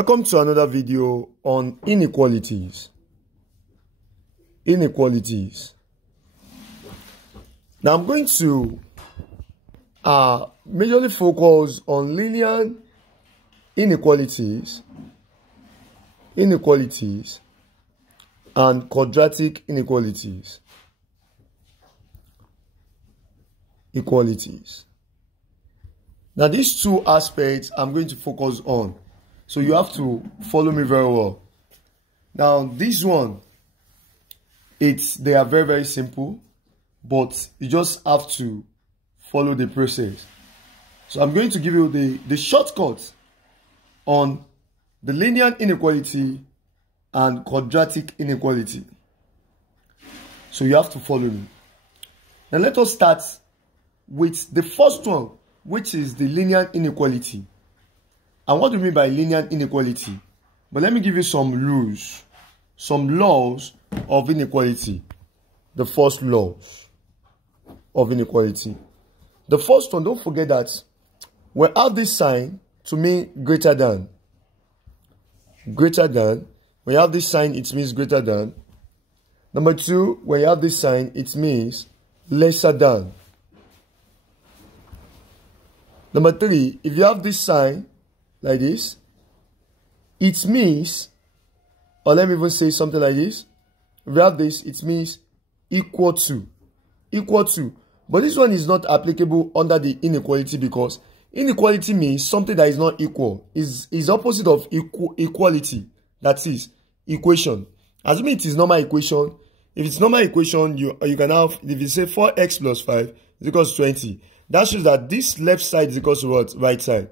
Welcome to another video on inequalities. Now I'm going to majorly focus on linear inequalities and quadratic inequalities. Now these two aspects I'm going to focus on. So you have to follow me very well. Now this one, they are very, very simple, but you just have to follow the process. So I'm going to give you the shortcut on the linear inequality and quadratic inequality. So you have to follow me. Now let us start with the first one, which is the linear inequality. And what do you mean by linear inequality? But let me give you some rules, some laws of inequality. The first laws of inequality. The first one, don't forget that we have this sign to mean greater than. Greater than. When you have this sign, it means greater than. Number two, when you have this sign, it means lesser than. Number three, if you have this sign like this, it means, or let me even say something like this. If you have this, it means equal to. Equal to. But this one is not applicable under the inequality because inequality means something that is not equal. Is opposite of equality. That is equation. Assuming it is normal equation. If it's normal equation, you can have, if you say 4x plus 5 is equals to 20. That shows that this left side is equals to what? Right side.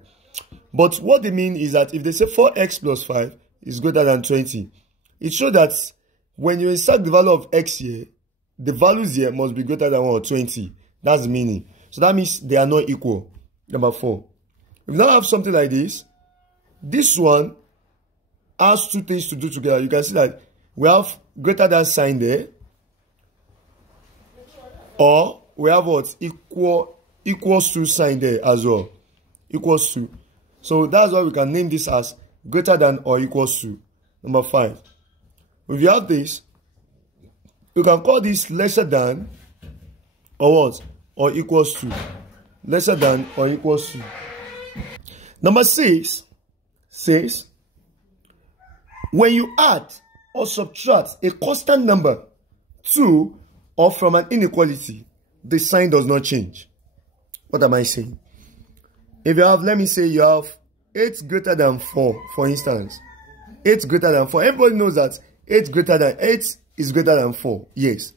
But what they mean is that if they say 4x plus 5 is greater than 20, it shows that when you insert the value of x here, the values here must be greater than 20. That's the meaning. So that means they are not equal. Number 4. If you now have something like this, this one has two things to do together. You can see that we have greater than sign there, or we have what? Equals to sign there as well. Equals to. So that's why we can name this as greater than or equals to. Number 5. If you have this, you can call this lesser than or what? Or equals to. Lesser than or equals to. Number 6 says, when you add or subtract a constant number to or from an inequality, the sign does not change. What am I saying? If you have, let me say you have 8 greater than 4, for instance. 8 greater than 4. Everybody knows that 8 is greater than 4. Yes.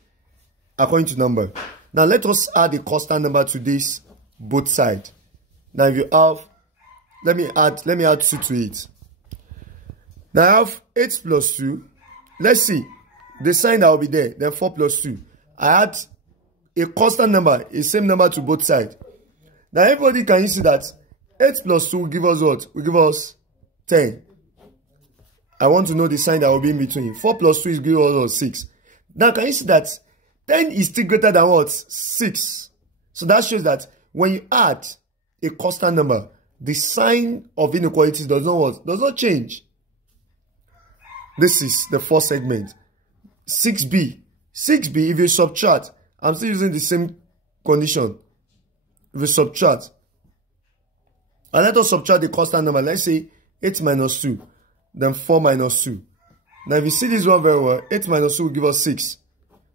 According to number. Now let us add a constant number to this both sides. Now if you have, let me add 2 to it. Now I have 8 plus 2. Let's see. The sign that will be there. Then 4 plus 2. I add a constant number, a same number to both sides. Now everybody can you see that 8 plus 2 will give us what? Will give us 10. I want to know the sign that will be in between. 4 plus 2 is giving us 6. Now can you see that 10 is still greater than what? 6. So that shows that when you add a constant number, the sign of inequality does not change. This is the first segment. 6b. 6b, if you subtract, I'm still using the same condition. If we subtract, and let us subtract the constant number. Let's say 8 minus 2, then 4 minus 2. Now if you see this one very well, 8 minus 2 will give us 6.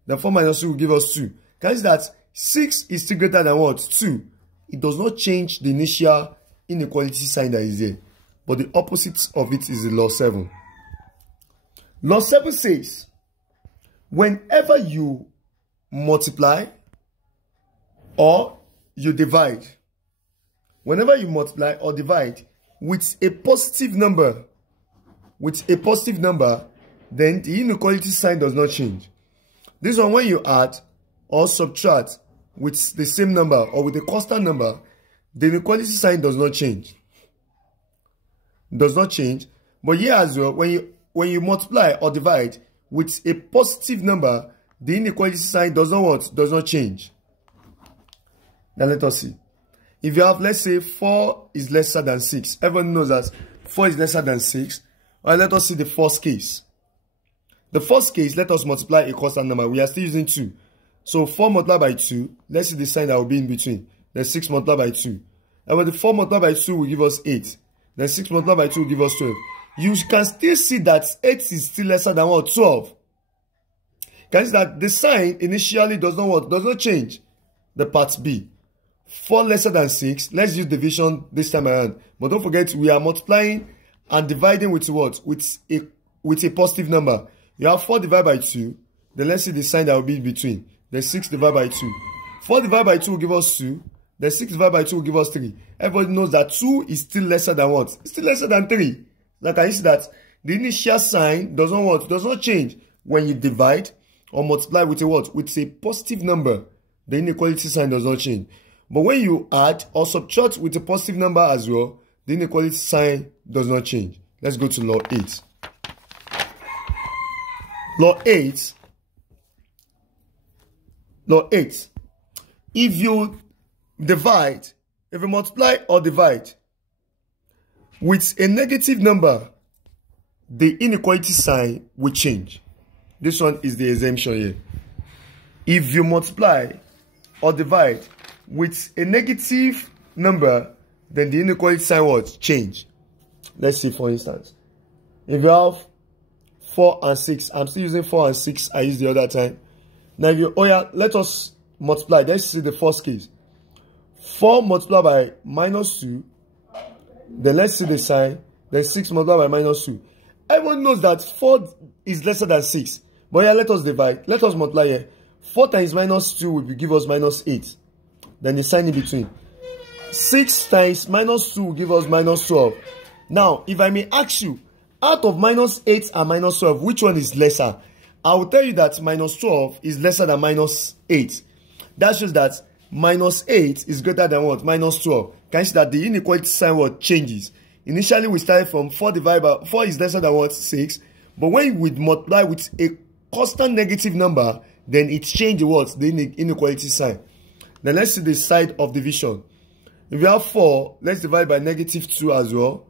Then 4 minus 2 will give us 2. Can you see that 6 is still greater than what? 2. It does not change the initial inequality sign that is there. But the opposite of it is the law 7. Law 7 says, whenever you multiply or you divide, whenever you multiply or divide with a positive number, then the inequality sign does not change. This one, when you add or subtract with the same number or with a constant number, the inequality sign does not change. Does not change. But here as well, when you multiply or divide with a positive number, the inequality sign does not change. Now let us see. If you have, let's say 4 is lesser than 6. Everyone knows that 4 is lesser than 6. Alright, let us see the first case. The first case, let us multiply a constant number. We are still using 2. So 4 multiplied by 2, let's see the sign that will be in between. Then 6 multiplied by 2. And when the 4 multiplied by 2 will give us 8. Then 6 multiplied by 2 will give us 12. You can still see that 8 is still lesser than what? 12. Can you see that the sign initially does not what? Does not change. The part B. 4 lesser than 6. Let's use division this time around. But don't forget, we are multiplying and dividing with what? With a positive number. You have 4 divided by 2. Then let's see the sign that will be in between. Then 6 divided by 2. 4 divided by 2 will give us 2. Then 6 divided by 2 will give us 3. Everybody knows that 2 is still lesser than what? It's still lesser than 3. Now can you see that the initial sign does not what? Does not change when you divide or multiply with a what? With a positive number. The inequality sign does not change. But when you add or subtract with a positive number as well, the inequality sign does not change. Let's go to law 8. Law 8. Law 8. If you divide, if you multiply or divide with a negative number, the inequality sign will change. This one is the exemption here. If you multiply or divide with a negative number, then the inequality sign will change. Let's see, for instance, if you have 4 and 6, I'm still using 4 and 6 I used the other time. Now if you, let us multiply. Let's see the first case. 4 multiplied by minus 2. Then let's see the sign. Then 6 multiplied by minus 2. Everyone knows that 4 is lesser than 6. But yeah, let us divide. Let us multiply here. 4 times minus 2 will give us minus 8. Then the sign in between. 6 times minus 2 will give us minus 12. Now, if I may ask you, out of minus 8 and minus 12, which one is lesser? I will tell you that minus 12 is lesser than minus 8. That shows that minus 8 is greater than what? Minus 12. Can you see that the inequality sign what changes? Initially, we started from 4 divided by 4 is lesser than what? 6. But when we multiply with a constant negative number, then it changes what? The inequality sign. Then let's see the side of division. If you have 4, let's divide by negative 2 as well.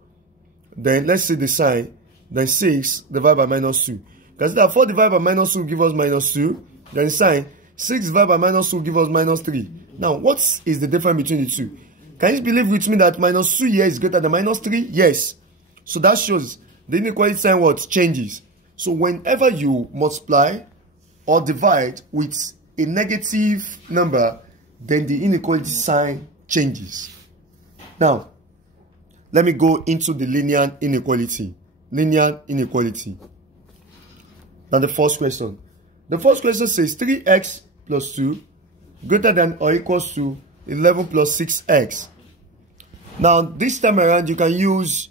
Then let's see the sign. Then 6 divided by minus 2. Because that 4 divided by minus 2 will give us minus 2. Then sign 6 divided by minus 2 will give us minus 3. Now, what is the difference between the two? Can you believe with me that minus 2 here is greater than minus 3? Yes. So that shows the inequality sign what changes. So whenever you multiply or divide with a negative number, then the inequality sign changes. Now, let me go into the linear inequality. Linear inequality. Now the first question. The first question says 3x plus 2 greater than or equals to 11 plus 6x. Now this time around you can use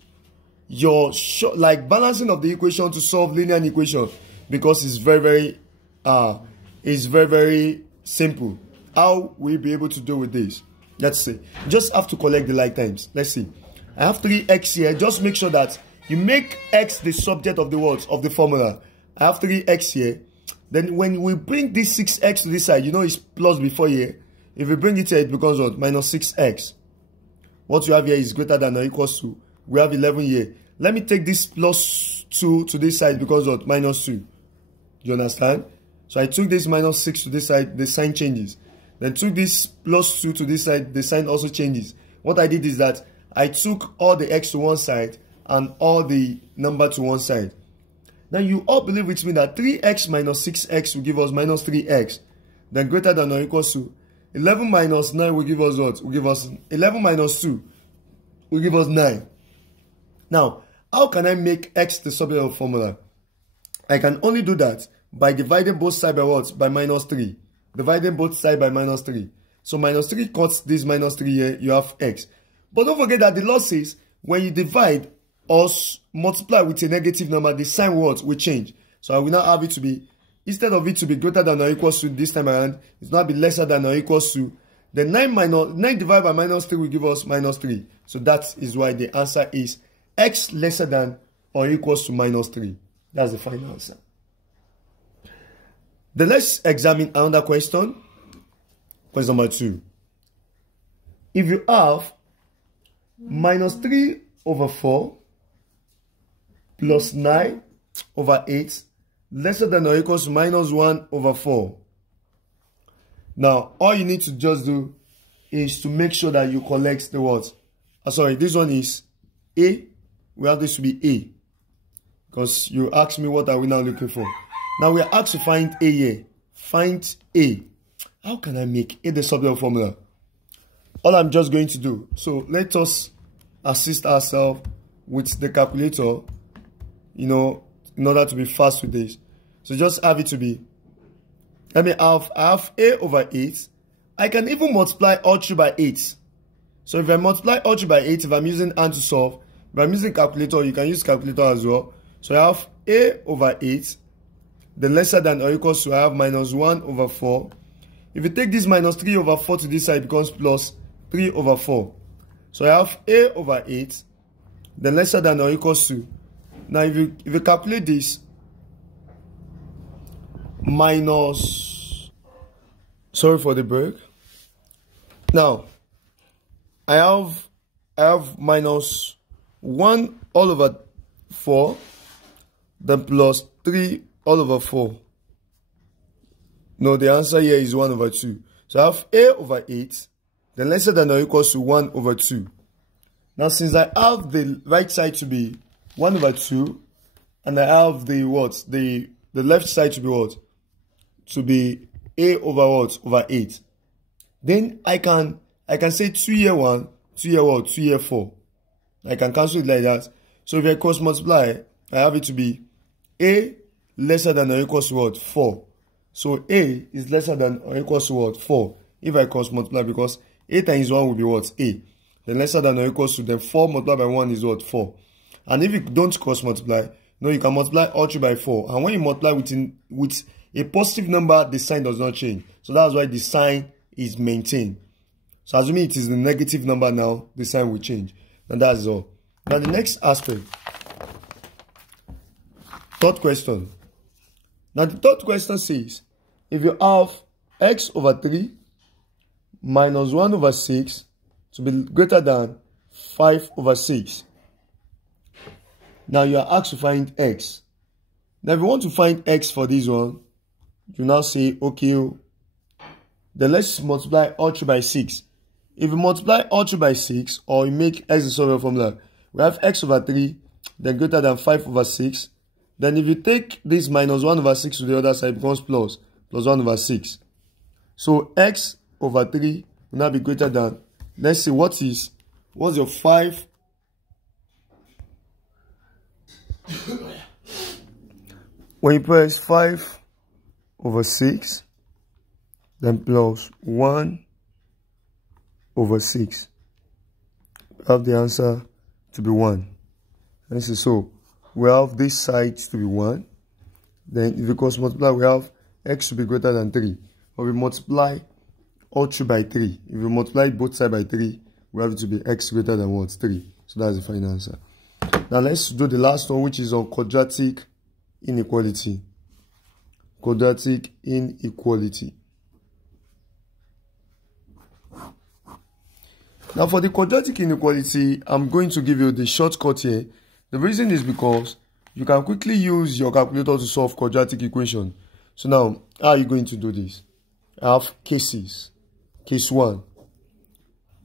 your balancing of the equation to solve linear equation, because it's very simple. How will you be able to do with this? Let's see. You just have to collect the like times. Let's see. I have 3x here. Just make sure that you make x the subject of the words of the formula. I have 3x here. Then when we bring this 6x to this side, you know it's plus before here. If we bring it here, it becomes what? Minus 6x. What you have here is greater than or equals to. We have 11 here. Let me take this plus 2 to this side because of minus 2. You understand? So I took this minus 6 to this side, the sign changes. Then took this plus 2 to this side, the sign also changes. What I did is that I took all the x to one side and all the number to one side. Now you all believe with me that 3x minus 6x will give us minus 3x. Then greater than or equals to 11 minus 9 will give us what? Will give us 11 minus 2 will give us 9. Now, how can I make x the subject of the formula? I can only do that by dividing both sides by what? By minus 3. Dividing both sides by minus 3. So minus 3 cuts this minus 3 here, you have x. But don't forget that the law says when you divide or multiply with a negative number, the sign will change. So I will now have it to be, instead of it to be greater than or equals to this time around, it's now be lesser than or equals to. Then 9 divided by minus 3 will give us minus 3. So that is why the answer is x lesser than or equals to minus 3. That's the final answer. Then let's examine another question. Question number 2. If you have minus 3 over 4 plus 9 over 8 lesser than or equals to minus 1 over 4. Now, all you need to just do is to make sure that you collect the what? Sorry, this one is A. We have this to be A. Because you asked me what are we now looking for. Now we are asked to find A here. Find A. How can I make A the subject formula? All I'm just going to do. So let us assist ourselves with the calculator, in order to be fast with this. So just have it to be. I have A over 8. I can even multiply all through by 8. So if I multiply all through by 8, if I'm using hand to solve, if I'm using calculator, you can use calculator as well. So I have A over 8. The lesser than or equals to I have minus 1 over 4. If you take this minus 3 over 4 to this side, it becomes plus 3 over 4. So I have A over 8. The lesser than or equals to. Now if you calculate this, minus, sorry for the break. Now I have minus 1 all over 4, then plus 3 all over 4. No, the answer here is 1 over 2. So I have A over 8, then lesser than or equals to 1 over 2. Now since I have the right side to be 1 over 2, and I have the what? The left side to be what? To be A over what? Over 8. Then I can say 2 here 1, 2 here what? 2 here 4. I can cancel it like that. So if I cross multiply, I have it to be A lesser than or equals to what? 4. So A is lesser than or equals to what? 4. If I cross multiply, because A times 1 will be what? A. Then lesser than or equals to, then 4 multiplied by 1 is what? 4. And if you don't cross multiply, no, you can multiply all through by 4. And when you multiply with a positive number, the sign does not change. So that's why the sign is maintained. So assuming it is the negative number now, the sign will change. And that's all. Now the next aspect. Third question. Now the third question says, if you have x over 3 minus 1 over 6 to be greater than 5 over 6. Now you are asked to find x. Now if you want to find x for this one, you now say, okay, then let's multiply all through by 6. If you multiply all through by 6, or you make x the solver formula, we have x over 3, then greater than 5 over 6. Then if you take this minus 1 over 6 to the other side, it becomes plus 1 over 6. So x over 3 will now be greater than, let's see, what's your 5? When you press 5 over 6, then plus 1 over 6, we have the answer to be 1. And so we have this side to be 1. Then if you cross multiply, we have x to be greater than 3. But we multiply all through by 3. If we multiply both sides by 3, we have it to be x greater than what? 3. So that's the final answer. Now let's do the last one, which is on quadratic inequality. Quadratic inequality. Now for the quadratic inequality, I'm going to give you the shortcut here. The reason is because you can quickly use your calculator to solve quadratic equation. So now, how are you going to do this? I have cases. Case 1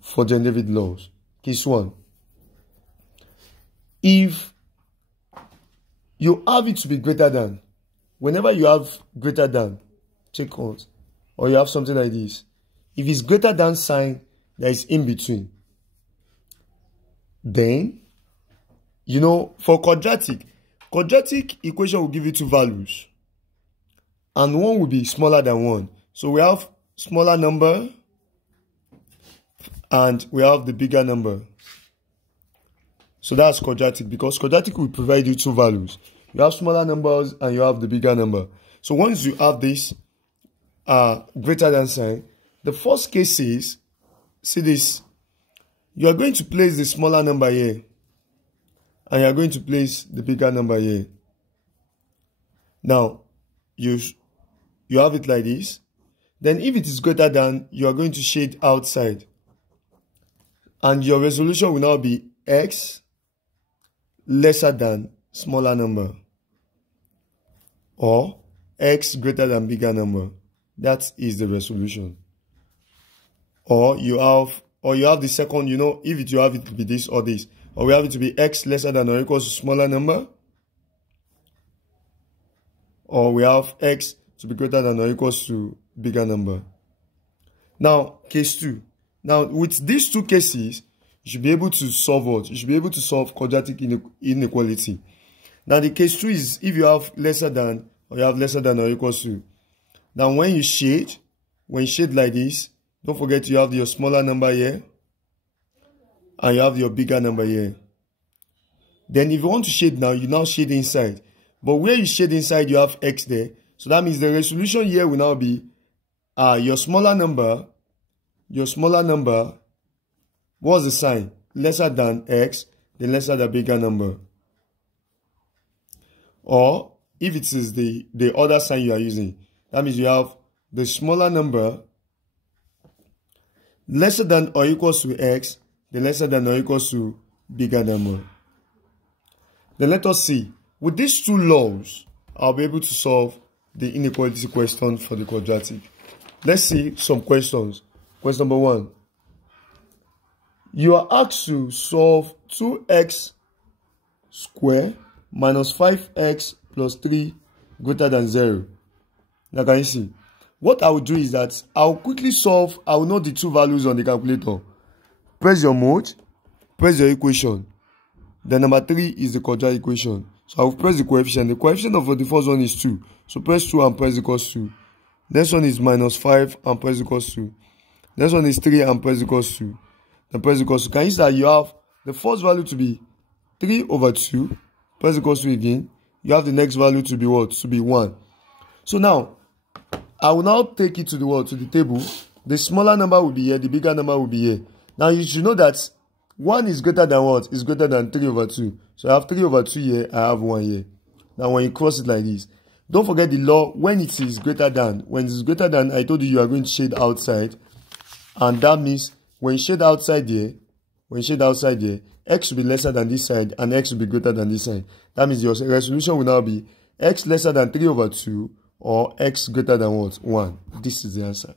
for derivative laws. Case 1. If you have it to be greater than, whenever you have greater than, check out, or you have something like this, if it's greater than sign, there is in between. Then, for quadratic equation will give you two values. And one will be smaller than 1. So we have smaller number and we have the bigger number. So that's quadratic, because quadratic will provide you two values. You have smaller numbers and you have the bigger number. So once you have this greater than sign, the first case is, see this, you are going to place the smaller number here and you are going to place the bigger number here. Now, you have it like this. Then if it is greater than, you are going to shade outside. And your resolution will now be x lesser than smaller number, or x greater than bigger number. That is the resolution. Or you have the second, if you have it to be this or this, or we have it to be x lesser than or equals to smaller number, or we have x to be greater than or equals to bigger number. Now, case 2. Now, with these two cases, you should be able to solve what? You should be able to solve quadratic inequality. Now, the case 2 is if you have lesser than, or you have lesser than or equals to. Now, when you shade like this, don't forget you have your smaller number here, and you have your bigger number here. Then if you want to shade now, you now shade inside. But where you shade inside, you have x there. So that means the resolution here will now be your smaller number, what's the sign? Lesser than x, then lesser than bigger number. Or if it is the other sign you are using, that means you have the smaller number lesser than or equals to x, then lesser than or equals to bigger number. Then let us see. With these two laws, I'll be able to solve the inequality question for the quadratic. Let's see some questions. Question number 1. You are asked to solve 2x squared minus 5x plus 3 greater than 0. Now can you see? What I will do is that I'll quickly solve. I will note the two values on the calculator. Press your mode, press your equation. Then number 3 is the quadratic equation. So I will press the coefficient. The coefficient of the first one is 2. So press 2 and press equals 2. Next one is minus 5 and press equals 2. Next one is 3 and press equals 2. Then press equals 2. Can you see that you have the first value to be 3 over 2. Press equals 2 again. You have the next value to be what? To be 1. So now, I will now take it to the what? To the table. The smaller number will be here. The bigger number will be here. Now you should know that 1 is greater than what? Is greater than 3 over 2. So I have 3 over 2 here. I have 1 here. Now when you cross it like this, don't forget the law when it is greater than. When it is greater than, I told you are going to shade outside. And that means when you shade outside here, x will be lesser than this side and x will be greater than this side. That means your resolution will now be x lesser than 3 over 2 or x greater than what? 1. This is the answer.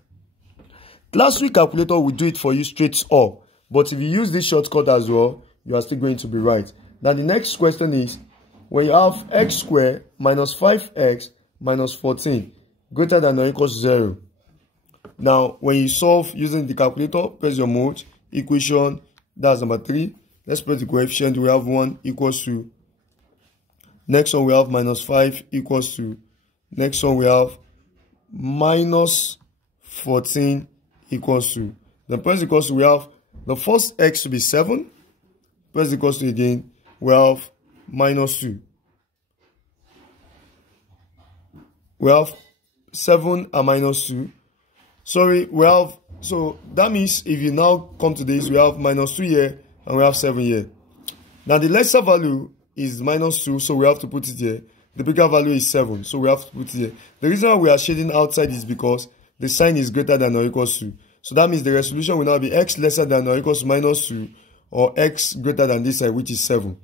Class 3 calculator will do it for you straight up. But if you use this shortcut as well, you are still going to be right. Now the next question is, when you have x squared minus 5x minus 14 greater than or equals to 0. Now when you solve using the calculator, press your mode, equation, that's number 3. Let's press the coefficient. We have 1 equals to. Next one we have minus 5 equals to. Next one we have minus 14 equals to. Then press equals to, we have the first x to be 7. Press equals to again. We have minus 2. We have 7 and minus 2. Sorry, we have, so that means if you now come to this, we have minus 2 here and we have 7 here. Now the lesser value is minus 2, so we have to put it here. The bigger value is 7, so we have to put it here. The reason why we are shading outside is because the sign is greater than or equals to. So that means the resolution will now be x lesser than or equals to minus 2 or x greater than this side, which is 7.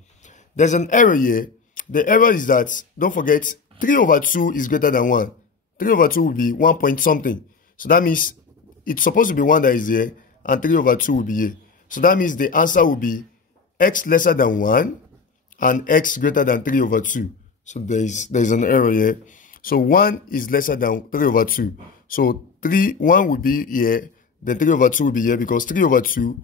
There's an error here. The error is that, don't forget, 3 over 2 is greater than 1. 3 over 2 will be 1 point something. So that means it's supposed to be 1 that is here, and 3 over 2 will be here. So that means the answer will be x lesser than 1 and x greater than 3 over 2. So there is an error here. So 1 is lesser than 3 over 2. So 1 will be here, then 3 over 2 will be here, because 3 over 2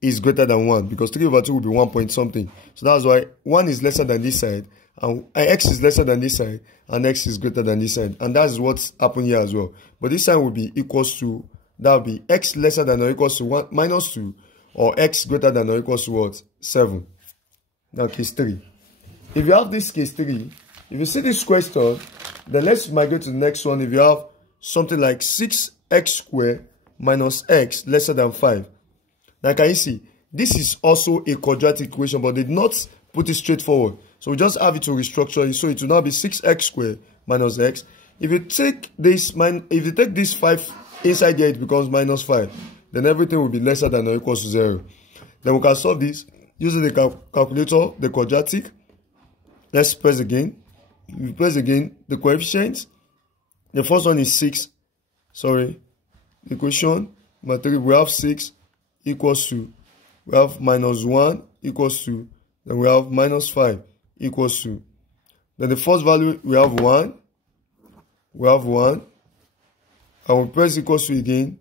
is greater than 1, because 3 over 2 will be 1 point something. So that's why 1 is lesser than this side, and x is lesser than this side, and x is greater than this side. And that's what's happened here as well. But this side will be equals to, that will be x lesser than or equals to 1 minus 2, or x greater than or equals to what? 7. Now case 3. If you have this case 3, if you see this question, then let's migrate to the next one. If you have something like 6x squared minus x lesser than 5. Now can you see, this is also a quadratic equation, but they did not put it straightforward. So we just have it to restructure it. So it will now be 6x squared minus x. If you take this 5 inside here, it becomes minus 5. Then everything will be lesser than or equals to 0. Then we can solve this using the calculator, the quadratic. Let's press again. We press again the coefficients. The first one is 6. Sorry. Equation number 3, we have 6 equals to, we have minus 1 equals to, then we have minus 5 equals to. Then the first value, we have 1. We have 1. And we press equals to again.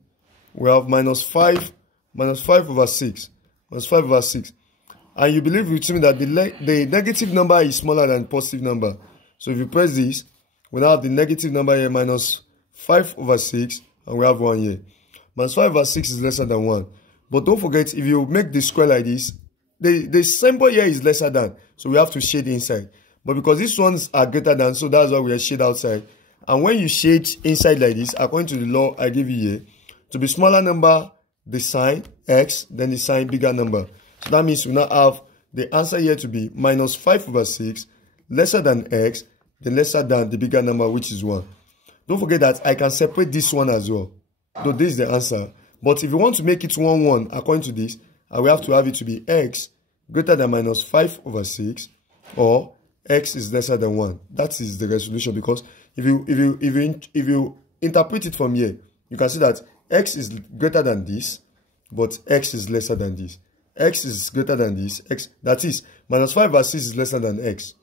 We have minus 5 over 6. Minus 5 over 6. And you believe with me that the negative number is smaller than positive number. So if you press this, we now have the negative number here, minus 5 over 6, and we have 1 here. Minus 5 over 6 is lesser than 1. But don't forget, if you make the square like this, the symbol here is lesser than. So we have to shade inside. But because these ones are greater than, so that's why we are shade outside. And when you shade inside like this, according to the law I give you here, to be smaller number, the sign x, then the sign bigger number. So that means we now have the answer here to be minus 5 over 6, lesser than x, then lesser than the bigger number, which is 1. Don't forget that I can separate this one as well. So this is the answer. But if you want to make it 1, 1, according to this, I will have to have it to be x greater than minus 5 over 6, or x is lesser than 1. That is the resolution, because if you interpret it from here, you can see that x is greater than this, but x is lesser than this. X is greater than this, x, that is, minus 5 over 6 is lesser than x.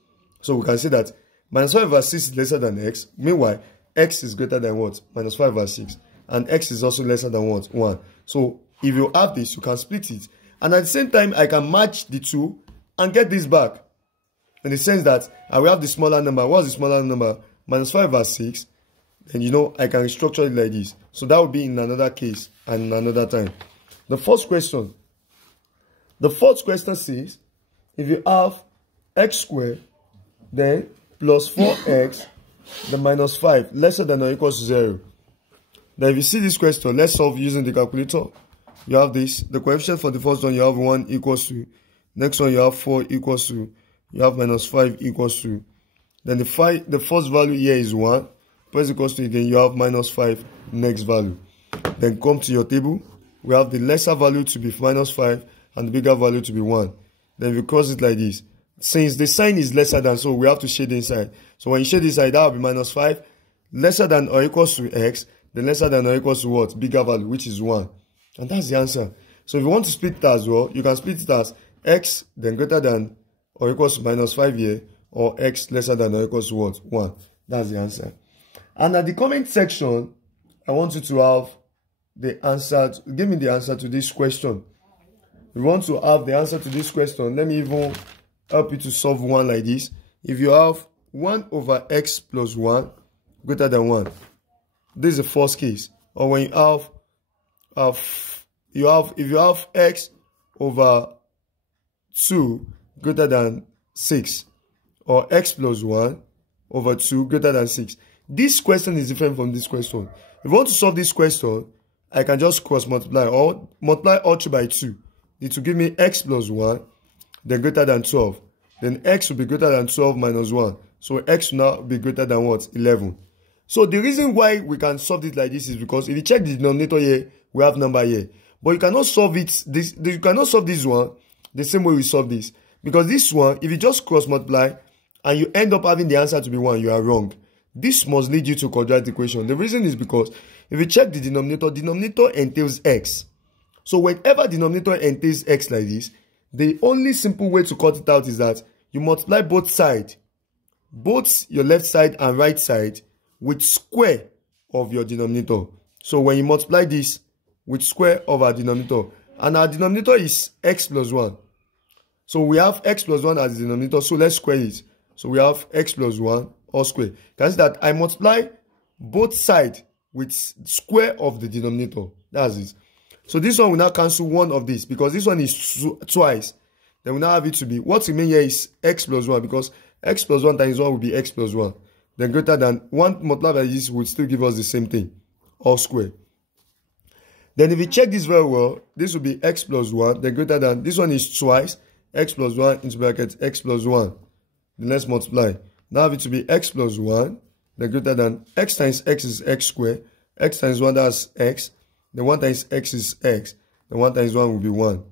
So we can say that minus 5 over 6 is lesser than x. Meanwhile, x is greater than what? Minus 5 over 6. And x is also lesser than what? 1. So if you have this, you can split it. And at the same time, I can match the two and get this back. In the sense that I will have the smaller number. What's the smaller number? Minus 5 over 6. And you know, I can restructure it like this. So that will be in another case and another time. The first question. The fourth question says, if you have x squared, then plus 4x, then minus 5, lesser than or equals to 0. Now if you see this question, let's solve using the calculator. You have this. The coefficient for the first one, you have 1 equals to. Next one, you have 4 equals to. You have minus 5 equals to. Then the first value here is 1. Press equals to again, you have minus 5, next value. Then come to your table. We have the lesser value to be minus 5 and the bigger value to be 1. Then we cross it like this. Since the sign is lesser than, so we have to shade inside. So when you shade inside, that will be minus 5, lesser than or equals to x, then lesser than or equals to what? Bigger value, which is 1. And that's the answer. So if you want to split it as well, you can split it as x, then greater than or equals to minus 5 here, or x lesser than or equals to what? 1. That's the answer. And at the comment section, I want you to have the answer, give me the answer to this question. If you want to have the answer to this question, let me even help you to solve one like this. If you have 1 over x plus 1 greater than 1, this is the first case. Or when you have, if you have x over 2 greater than 6, or x plus 1 over 2 greater than 6. This question is different from this question. If you want to solve this question, I can just cross multiply or multiply all through by 2. It will give me x plus 1, then greater than 12. Then x will be greater than 12 minus 1. So x will now be greater than what? 11. So the reason why we can solve it like this is because if you check the denominator here, we have number here. But you cannot solve it, you cannot solve this one the same way we solve this. Because this one, if you just cross multiply and you end up having the answer to be 1, you are wrong. This must lead you to quadratic equation. The reason is because if you check the denominator entails x. So whenever denominator entails x like this, the only simple way to cut it out is that you multiply both sides, both your left side and right side, with square of your denominator. So when you multiply this with square of our denominator, and our denominator is x plus 1. So we have x plus 1 as the denominator, so let's square it. So we have x plus 1 all square. You can see that I multiply both sides with square of the denominator. That's it. So this one will now cancel one of this because this one is twice. Then we now have it to be, what remains here is x plus 1 because x plus 1 times 1 will be x plus 1. Then greater than 1 multiplied by this will still give us the same thing, all square. Then if we check this very well, this will be x plus 1, then greater than, this one is twice, x plus 1 into bracket x plus 1. Then let's multiply. Now have it to be x plus 1, then greater than x times x is x squared, x times 1 that's x, then 1 times x is x, then 1 times 1 will be 1.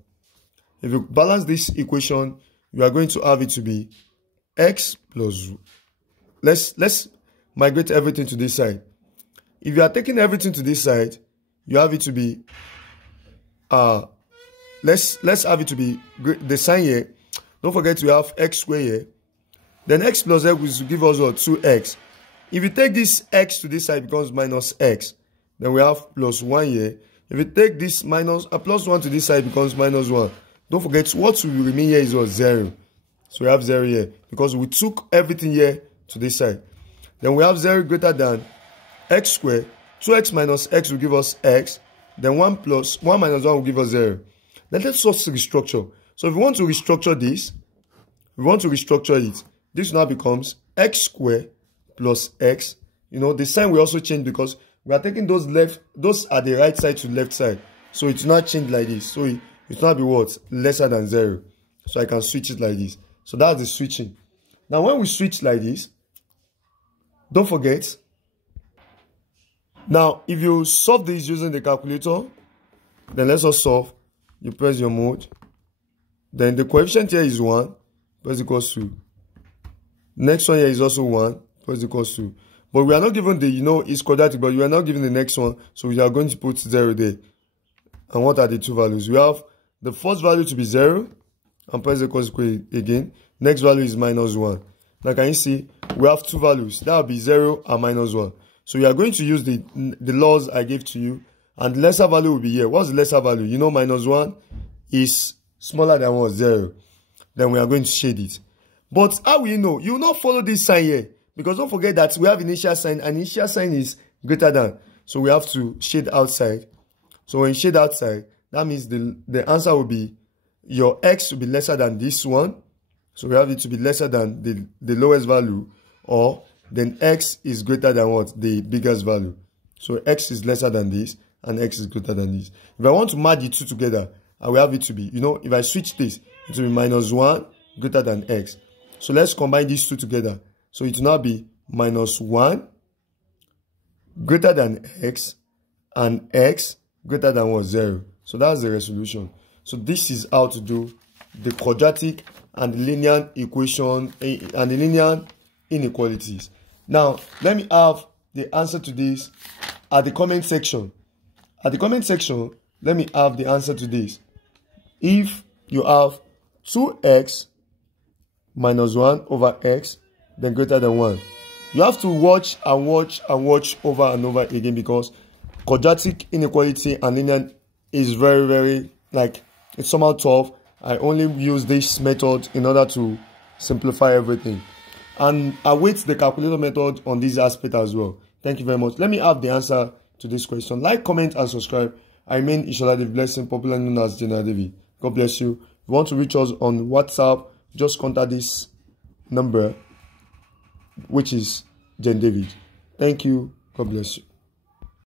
If you balance this equation, you are going to have it to be x plus, let's migrate everything to this side. If you are taking everything to this side, you have it to be let's have it to be the sign here. Don't forget we have x squared here. Then x plus x will give us what? 2x. If you take this x to this side, it becomes minus x. Then we have plus 1 here. If you take this plus 1 to this side, it becomes minus 1. Don't forget what will remain here is what? 0. So we have 0 here because we took everything here to this side. Then we have 0 greater than x squared. 2x minus x will give us x. Then 1 minus 1 will give us 0. Then let's also restructure. So if we want to restructure this, this now becomes x squared plus x. You know, the sign will also change because we are taking those are the right side to left side. So it's not changed like this. So it's not be what? Lesser than 0. So I can switch it like this. So that's the switching. Now when we switch like this, don't forget. Now if you solve this using the calculator, then let's just solve. You press your mode. Then the coefficient here is 1, press equals to. Next one here is also 1, press equals to. But we are not given the, it's quadratic, but we are not given the next one. So we are going to put 0 there. And what are the two values? We have the first value to be 0, and press equals to again. Next value is minus 1. Now can you see, we have two values. That will be 0 and minus 1. So we are going to use the laws I gave to you. And the lesser value will be here. What's the lesser value? Minus 1 is smaller than what? 0. Then we are going to shade it. But how will you know? You will not follow this sign here. Because don't forget that we have initial sign. And initial sign is greater than. So we have to shade outside. So when you shade outside, that means the answer will be your x will be lesser than this one. So we have it to be lesser than the lowest value. Or then x is greater than what? The biggest value. So x is lesser than this. And x is greater than this. If I want to merge the two together, I will have it to be, if I switch this, it will be minus 1 greater than x. So let's combine these two together. So it will now be minus 1 greater than x and x greater than what? 0. So that's the resolution. So this is how to do the quadratic and the linear equation and the linear inequalities. Now, let me have the answer to this at the comment section. At the comment section, let me have the answer to this. If you have 2x minus 1 over x, then greater than 1. You have to watch and watch and watch over and over again because quadratic inequality and linear is very, very, it's somehow tough. I only use this method in order to simplify everything. And I await the calculator method on this aspect as well. Thank you very much. Let me have the answer to this question. Like, comment, and subscribe. I remain Ishola the Blessing, popularly known as General David. God bless you. If you want to reach us on WhatsApp, just contact this number, which is Gen David. Thank you. God bless you.